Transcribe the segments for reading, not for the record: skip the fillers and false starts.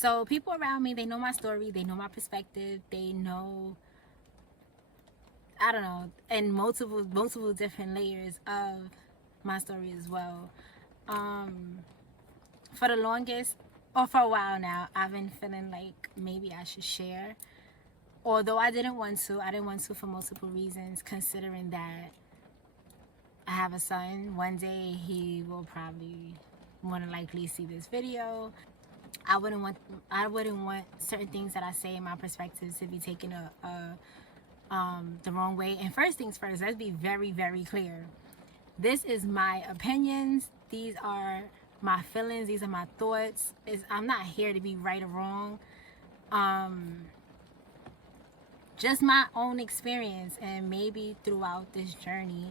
So people around me, they know my story, they know my perspective, they know, I don't know, and multiple different layers of my story as well. Um, for the longest, or for a while now, I've been feeling like maybe I should share. Although I didn't want to, I didn't want to for multiple reasons, considering that I have a son. One day he will probably more than likely see this video. I wouldn't want certain things that I say in my perspectives to be taken the wrong way. And first things first, let's be very, very clear. This is my opinions. These are my feelings. These are my thoughts. I'm not here to be right or wrong. Just my own experience, and maybe throughout this journey,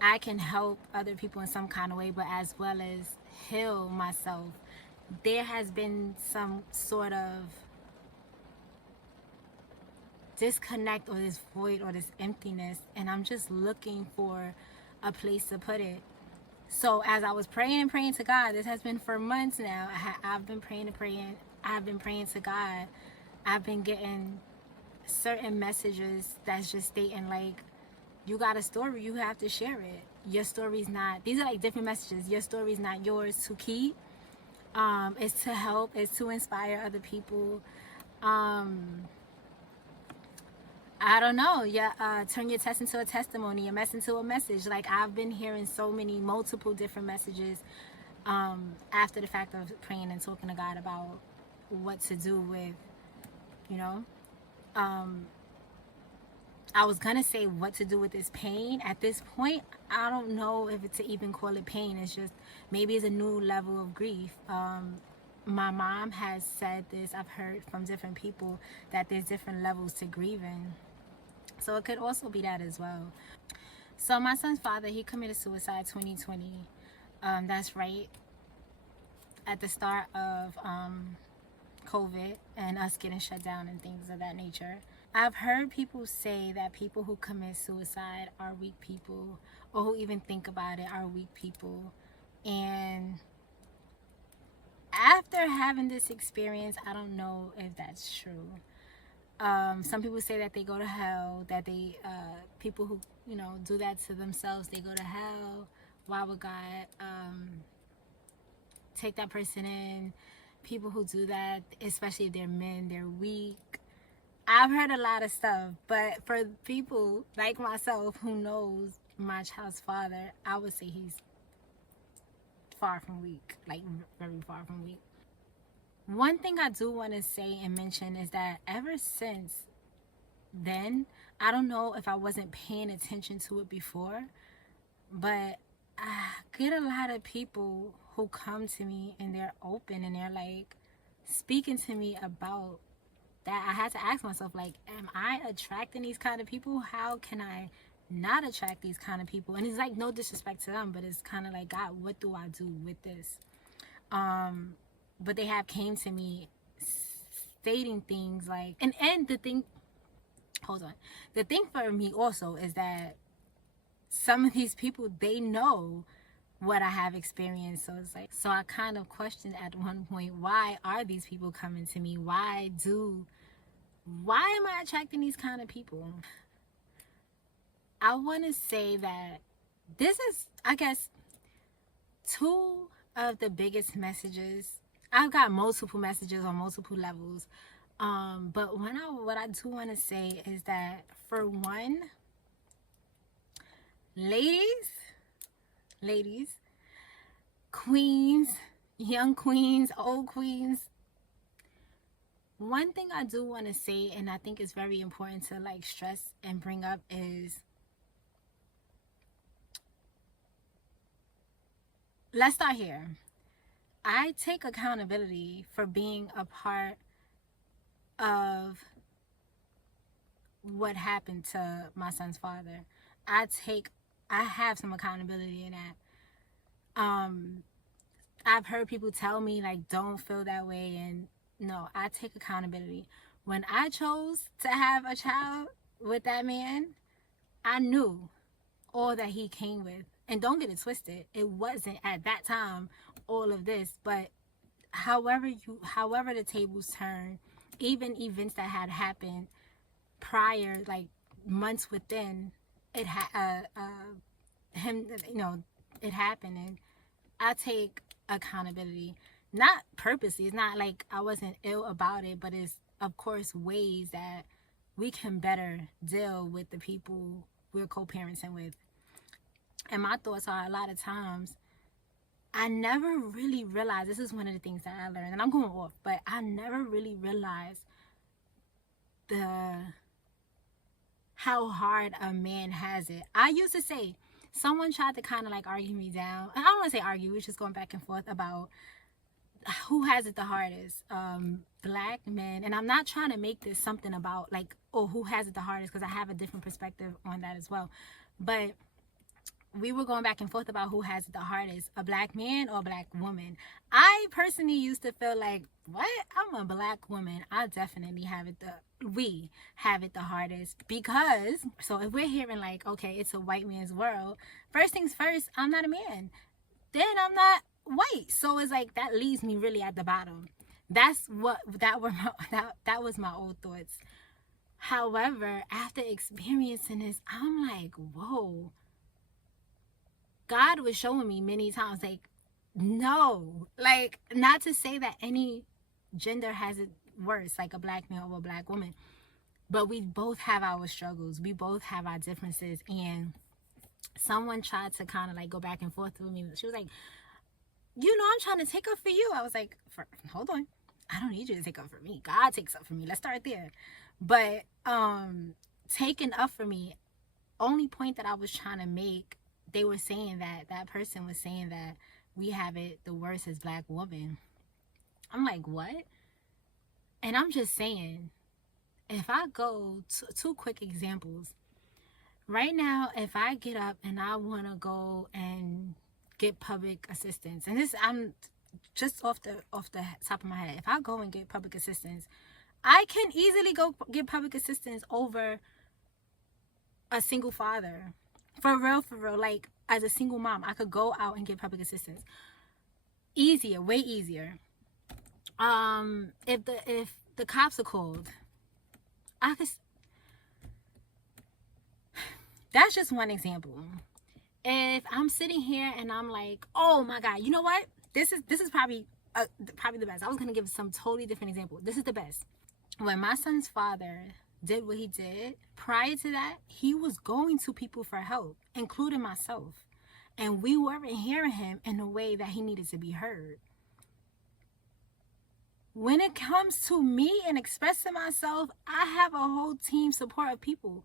I can help other people in some kind of way, but as well as heal myself. There has been some sort of disconnect or this void or this emptiness, and I'm just looking for a place to put it. So as I was praying and praying to God, this has been for months now. I've been praying and praying. I've been praying to God. I've been getting certain messages that's just stating like, you got a story, you have to share it. Your story's not, these are like different messages. Your story's not yours to keep. It's to help, it's to inspire other people. I don't know. Yeah, turn your test into a testimony, your mess into a message. Like, I've been hearing so many multiple different messages after the fact of praying and talking to God about what to do with, you know. I was gonna say what to do with this pain. At this point, I don't know if it's to even call it pain. It's just maybe it's a new level of grief. My mom has said this. I've heard from different people that there's different levels to grieving. So it could also be that as well. So my son's father, he committed suicide 2020. That's right at the start of COVID and us getting shut down and things of that nature. I've heard people say that people who commit suicide are weak people, or who even think about it are weak people. And after having this experience, I don't know if that's true. Some people say that they go to hell, that people who, do that to themselves, they go to hell. Why would God take that person in? People who do that, especially if they're men, they're weak. I've heard a lot of stuff, but for people like myself who knows my child's father, I would say he's far from weak, like very far from weak. One thing I do want to say and mention is that ever since then, I don't know if I wasn't paying attention to it before, but I get a lot of people who come to me and they're open and they're like speaking to me about that. I had to ask myself, like, am I attracting these kind of people? How can I not attract these kind of people? And it's like no disrespect to them, but it's kind of like, God, what do I do with this? But they have came to me stating things like, and the thing, hold on, the thing for me also is that some of these people, they know what I have experienced. So it's like, so I kind of questioned at one point, why are these people coming to me? Why am I attracting these kind of people? I want to say that this is, I guess, two of the biggest messages. I've got multiple messages on multiple levels. But what I do want to say is that, for one, ladies, queens, young queens, old queens, one thing I do want to say, and I think it's very important to like stress and bring up, is let's start here. I take accountability for being a part of what happened to my son's father. I have some accountability in that. I've heard people tell me like, don't feel that way, and no, I take accountability. When I chose to have a child with that man, I knew all that he came with. And don't get it twisted, it wasn't at that time all of this, but however the tables turn, even events that had happened prior, like months within it him, it happened, and I take accountability, not purposely. It's not like I wasn't ill about it, but it's of course ways that we can better deal with the people we're co-parenting with. And my thoughts are, a lot of times I never really realized, this is one of the things that I learned, and I'm going off, but I never really realized how hard a man has it. I used to say, someone tried to kind of like argue me down. I don't want to say argue, we're just going back and forth about who has it the hardest. Black men. And I'm not trying to make this something about like, oh, who has it the hardest, because I have a different perspective on that as well. But we were going back and forth about who has it the hardest, a black man or a black woman. I personally used to feel like, what? I'm a black woman. I definitely we have it the hardest, because, so if we're hearing like, okay, it's a white man's world, first things first, I'm not a man. Then I'm not white. So it's like, that leaves me really at the bottom. That was my old thoughts. However, after experiencing this, I'm like, whoa. God was showing me many times, like, no, like, not to say that any gender has it worse, like a black man or a black woman, but we both have our struggles. We both have our differences. And someone tried to kind of like go back and forth with me. She was like, I'm trying to take up for you. I was like, hold on. I don't need you to take up for me. God takes up for me. Let's start there. But taking up for me, only point that I was trying to make, they were saying that person was saying that we have it the worst as black women. I'm like, what? And I'm just saying, if I go two quick examples right now, if I get up and I want to go and get public assistance, and this, I'm just off the top of my head, if I go and get public assistance, I can easily go get public assistance over a single father. For real, like, as a single mom, I could go out and get public assistance. Easier, way easier. If the cops are called, I could. That's just one example. If I'm sitting here and I'm like, oh my God, you know what? This is probably the best. I was gonna give some totally different example. This is the best. When my son's father did what he did, prior to that, he was going to people for help, including myself. And we weren't hearing him in the way that he needed to be heard. When it comes to me and expressing myself, I have a whole team support of people.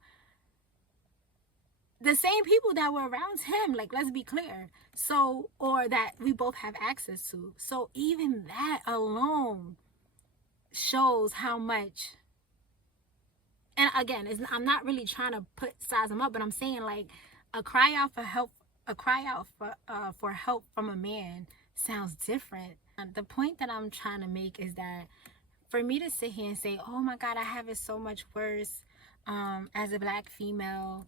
The same people that were around him, like, let's be clear. So, or that we both have access to. So even that alone shows how much. And again, I'm not really trying to size them up, but I'm saying, like, a cry out for help from a man sounds different. And the point that I'm trying to make is that for me to sit here and say, oh my God, I have it so much worse as a black female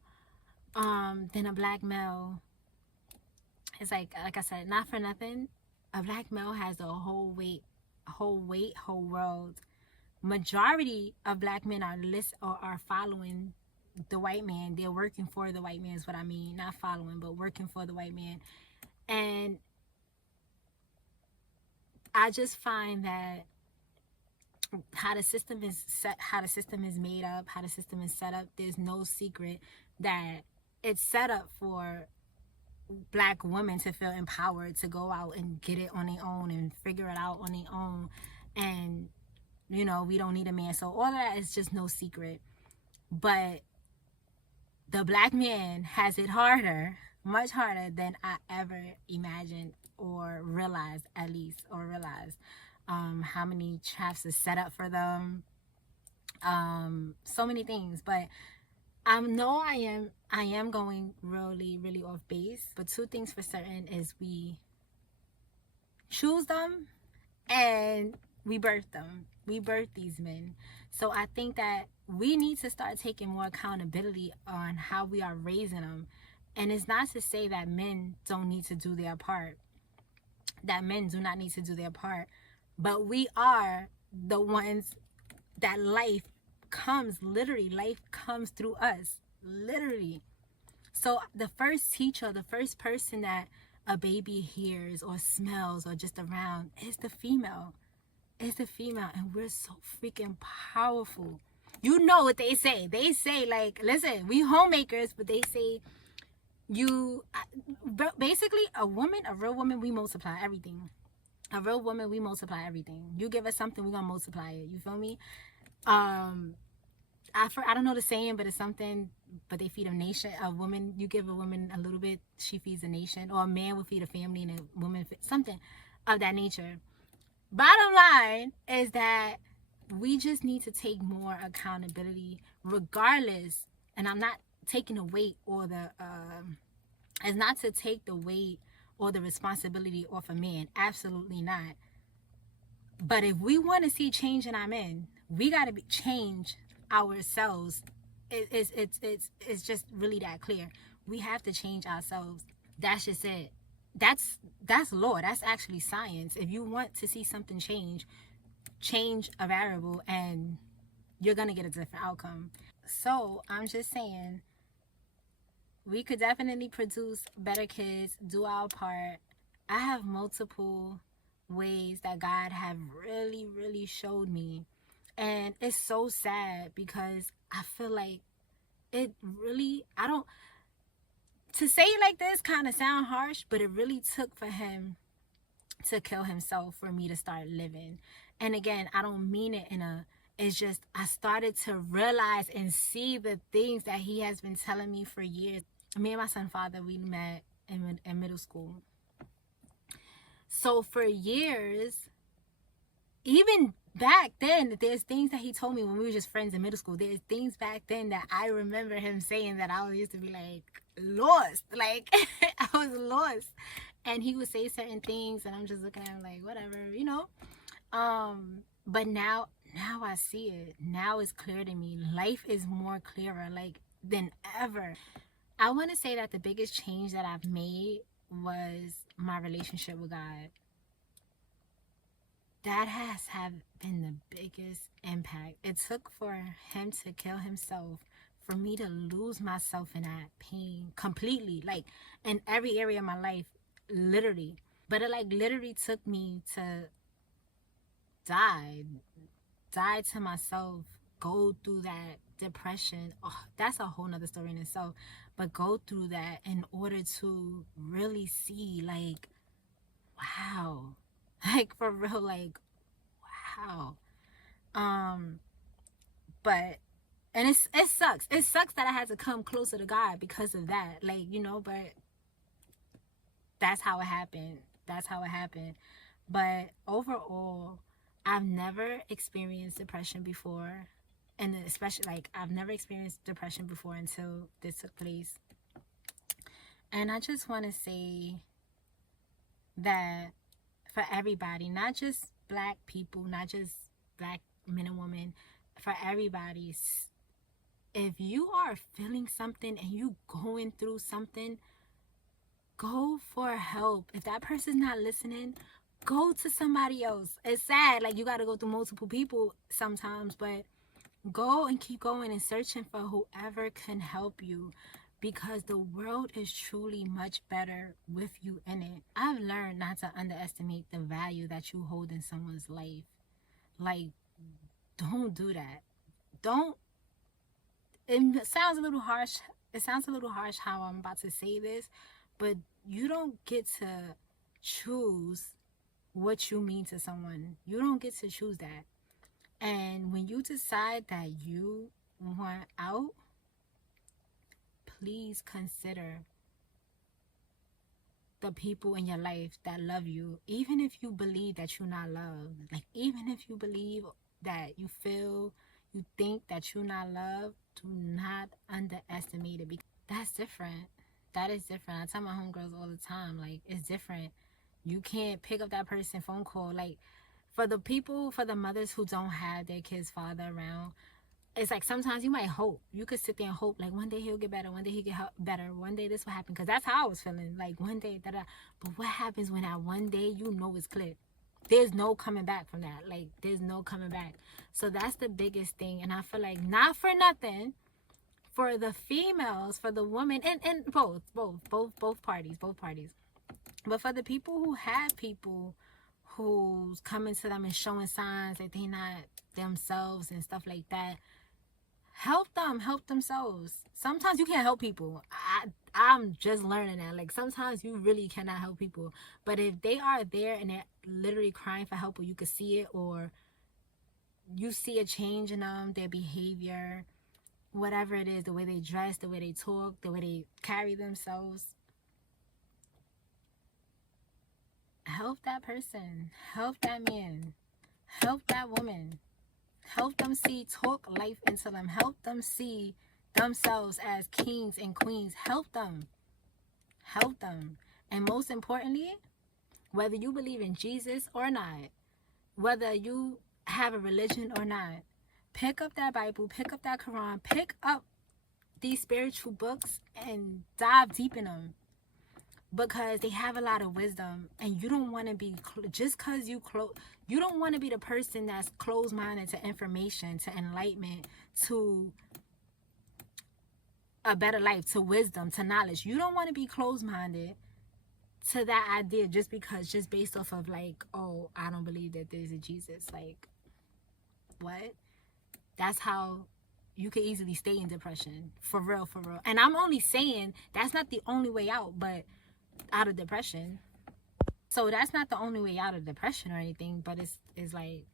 than a black male. It's like I said, not for nothing, a black male has the whole world. Majority of black men are following the white man. They're working for the white man is what I mean. Not following, but working for the white man. And I just find that how the system is made up, how the system is set up, there's no secret that it's set up for black women to feel empowered to go out and get it on their own and figure it out on their own. And we don't need a man. So all of that is just no secret. But the black man has it harder, much harder than I ever imagined or realized, how many traps are set up for them. So many things. But I know I am going really, really off base. But two things for certain is we choose them and we birth them. We birth these men. So I think that we need to start taking more accountability on how we are raising them. And it's not to say that men don't need to do their part. That men do not need to do their part. But we are the ones that life comes, literally, life comes through us, literally. So the first teacher, the first person that a baby hears or smells or just around is the female. It's the female, and we're so freaking powerful. You know what they say. They say, like, listen, we homemakers, but they say basically a woman, a real woman, we multiply everything. A real woman, we multiply everything. You give us something, we're gonna multiply it. You feel me? I don't know the saying, but it's something. But they feed a nation. A woman, you give a woman a little bit, she feeds a nation. Or a man will feed a family, and a woman something of that nature. Bottom line is that we just need to take more accountability, regardless. And I'm not taking the weight or the it's not to take the weight or the responsibility off a man. Absolutely not. But if we want to see change in our men, we got to change ourselves. It's just really that clear. We have to change ourselves. That's just it. That's law. That's actually science. If you want to see something change a variable, and you're gonna get a different outcome. So I'm just saying, we could definitely produce better kids, do our part. I have multiple ways that God have really, really showed me. And it's so sad because I feel like it really, I don't, to say it like this kind of sound harsh, but it really took for him to kill himself for me to start living. And again, I don't mean it in a, it's just I started to realize and see the things that he has been telling me for years. Me and my son's father, we met in middle school. So for years, even back then, there's things that he told me when we were just friends in middle school. There's things back then that I remember him saying that I used to be like lost. Like I was lost. And he would say certain things and I'm just looking at him like, whatever, you know? But now I see it. Now it's clear to me. Life is more clearer like than ever. I want to say that the biggest change that I've made was my relationship with God. That has been the biggest impact. It took for him to kill himself, for me to lose myself in that pain completely, like in every area of my life, literally. But it like literally took me to die to myself, go through that depression. Oh, that's a whole nother story in itself. But go through that in order to really see, like, wow, like for real, like, wow. But and it sucks. It sucks that I had to come closer to God because of that. Like, you know, but that's how it happened. That's how it happened. But overall, I've never experienced depression before. And especially, like, I've never experienced depression before until this took place. And I just want to say that for everybody, not just black people, not just black men and women, for everybody, if you are feeling something and you going through something, go for help. If that person's not listening, go to somebody else. It's sad, like you got to go through multiple people sometimes, but go and keep going and searching for whoever can help you, because the world is truly much better with you in it. I've learned not to underestimate the value that you hold in someone's life. Like, don't do that. Don't. It sounds a little harsh. It sounds a little harsh how I'm about to say this, but you don't get to choose what you mean to someone. You don't get to choose that. And when you decide that you want out, please consider the people in your life that love you. Even if you believe that you're not loved, like even if you believe that you think that you're not loved, do not underestimate it, because that's different. That is different. I tell my homegirls all the time, like, it's different. You can't pick up that person's phone call. Like, for the mothers who don't have their kid's father around, it's like sometimes you might hope. You could sit there and hope, like, one day he'll get better, one day he'll get better, one day this will happen. Because that's how I was feeling, like, one day, da-da. But what happens when that one day you know it's clear? there's no coming back from that. Like, there's no coming back. So that's the biggest thing. And I feel like, not for nothing, for the females, for the women, and both parties, but for the people who have people who's coming to them and showing signs that they're not themselves and stuff like that, help themselves. Sometimes you can't help people. I'm just learning that. Like, sometimes you really cannot help people, but if they are there and they're literally crying for help, or you can see it, or you see a change in them, their behavior, whatever it is, the way they dress, the way they talk, the way they carry themselves, help that person, help that man, help that woman, help them see, talk life into them, help them see themselves as kings and queens. Help them. And most importantly, whether you believe in Jesus or not, whether you have a religion or not, pick up that Bible, pick up that Quran, pick up these spiritual books and dive deep in them, because they have a lot of wisdom. And you don't want to be, just because you don't want to be the person that's closed-minded to information, to enlightenment, to a better life, to wisdom, to knowledge. You don't want to be closed-minded to that idea just based off of, like, oh, I don't believe that there's a Jesus. Like, what? That's how you could easily stay in depression. For real. And I'm only saying that's not the only way out, but out of depression. So that's not the only way out of depression or anything, but it's like,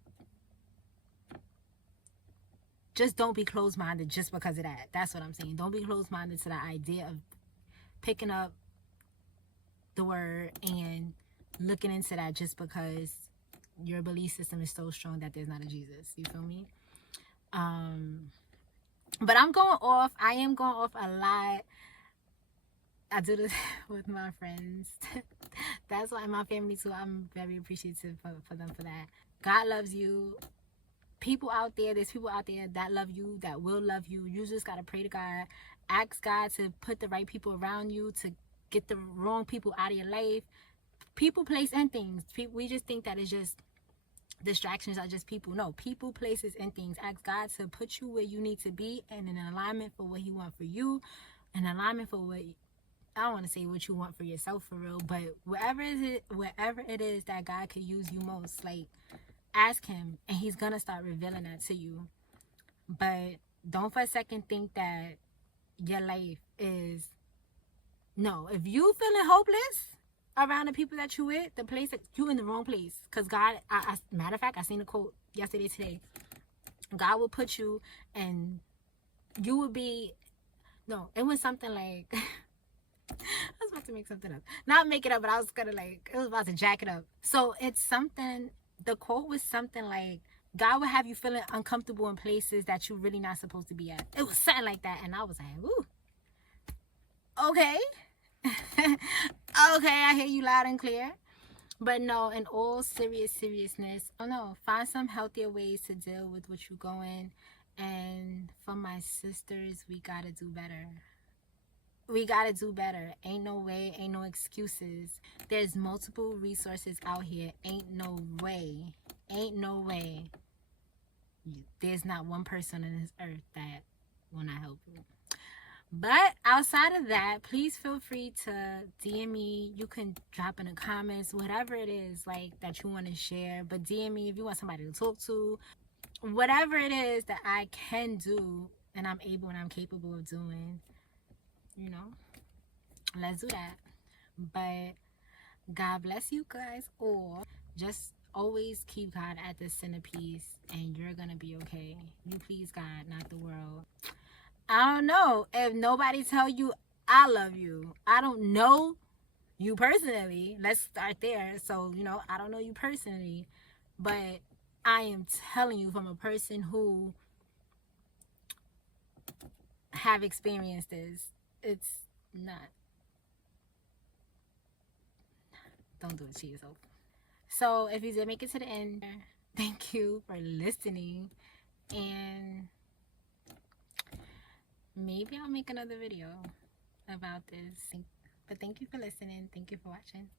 just don't be closed-minded just because of that. That's what I'm saying. Don't be closed-minded to the idea of picking up the word and looking into that just because your belief system is so strong that there's not a Jesus. You feel me? But I am going off a lot. I do this with my friends. That's why my family too, I'm very appreciative for them for that. God loves you. There's people out there that love you, that will love you. You just got to pray to God. Ask God to put the right people around you, to get the wrong people out of your life. People, place, and things. We just think that it's just distractions are just people. No, people, places, and things. Ask God to put you where you need to be, and in alignment for what He wants for you, and alignment for what, I don't want to say what you want for yourself for real, but wherever it is that God could use you most, like, ask Him, and He's gonna start revealing that to you. But don't for a second think that your life is, no, if you feeling hopeless around the people that you with, the place that you in the wrong place. Because God, matter of fact, I seen a quote today. God will put you, and you will be, no, it was something like I was about to make something up, not make it up, but I was gonna, like, it was about to jack it up. So it's something, the quote was something like, God will have you feeling uncomfortable in places that you're really not supposed to be at. It was something like that. And I was like, ooh, okay. Okay, I hear you loud and clear. But no, in all seriousness, oh no, find some healthier ways to deal with what you're going. And for my sisters, we gotta do better. We gotta do better. Ain't no way, ain't no excuses. There's multiple resources out here. Ain't no way. There's not one person on this earth that will not help you. But outside of that, please feel free to DM me. You can drop in the comments, whatever it is, like, that you want to share. But DM me if you want somebody to talk to. Whatever it is that I can do and I'm able and I'm capable of doing, you know, let's do that. But God bless you guys all. Just always keep God at the centerpiece, and you're gonna be okay. You please God, not the world. I don't know if nobody tell you I love you. I don't know you personally. Let's start there. So, you know, I don't know you personally, but I am telling you from a person who have experienced this. It's not. Don't do it to yourself. So if you did make it to the end, thank you for listening. And maybe I'll make another video about this. But thank you for listening. Thank you for watching.